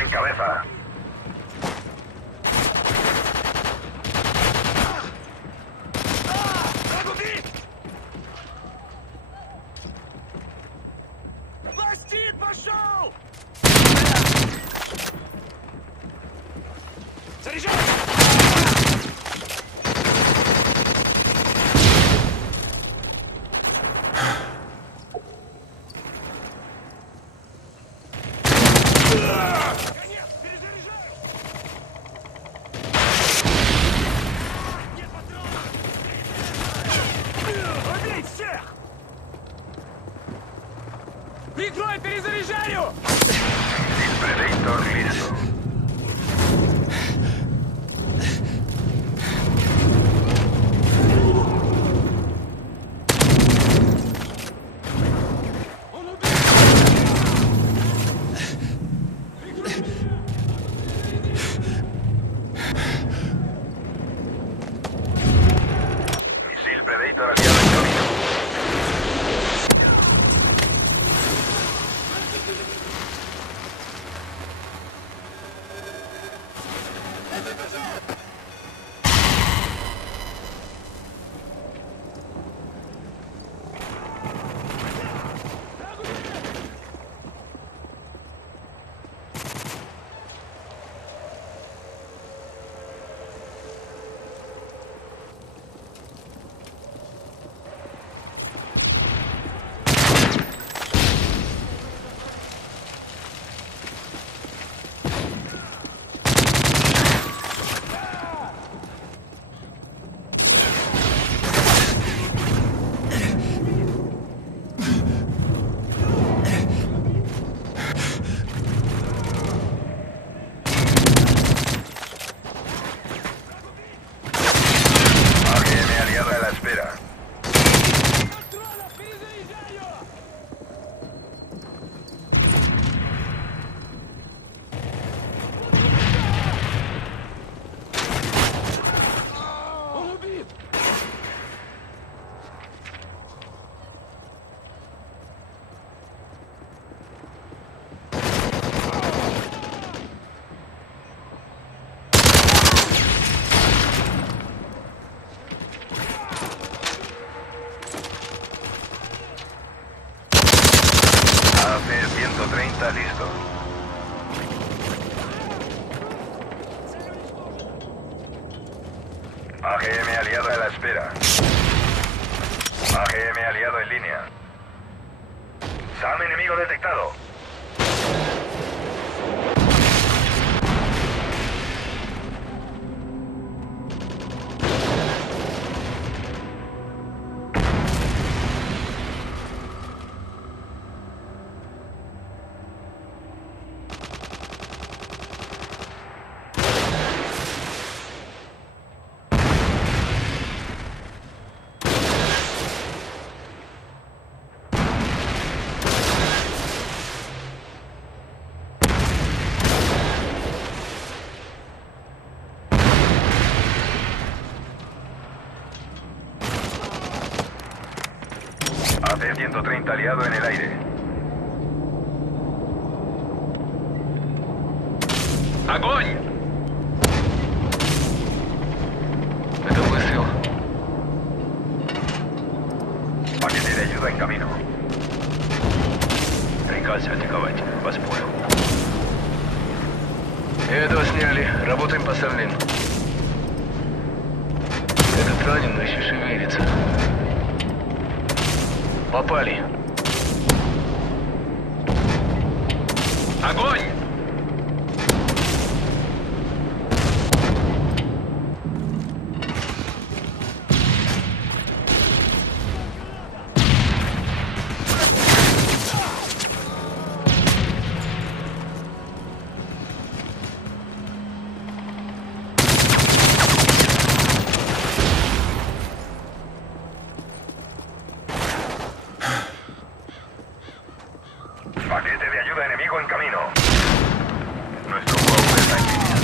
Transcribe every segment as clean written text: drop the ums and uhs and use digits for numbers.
en cabeza. Прикрой, перезаряжаю! Predator listo. Misil Predator aliado en camino. AGM aliada a la espera. Он убит! AC-130 listo. AGM aliada a la espera. AGM aliado en línea. SAM enemigo detectado. AC-130 aliado en el aire. Огонь! Это выстрел. Paquete de ayuda en camino. Приказ атаковать. Вас понял. Этого сняли. Работаем по остальным. Этот ранен, но еще шевелится. Попали. Огонь! Paquete de ayuda enemigo en camino. Nuestro juego está en línea.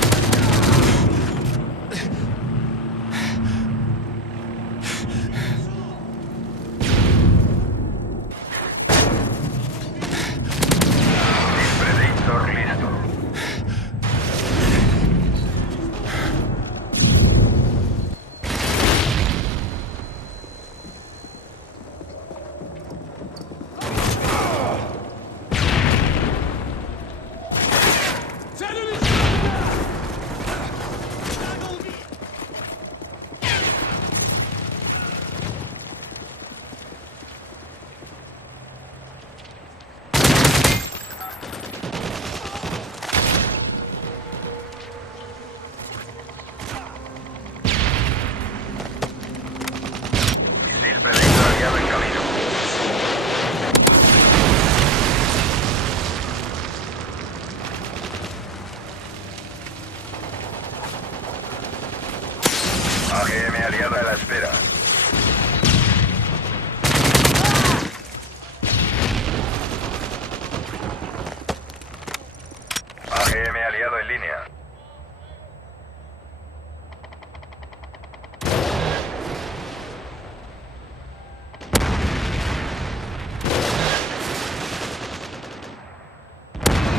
Predator listo. Цель уничтожена! Misil predictor aliado en camino. AGM aliada a la espera. AGM aliado en línea.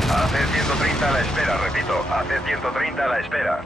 AC-130 a la espera, repito, AC-130 a la espera.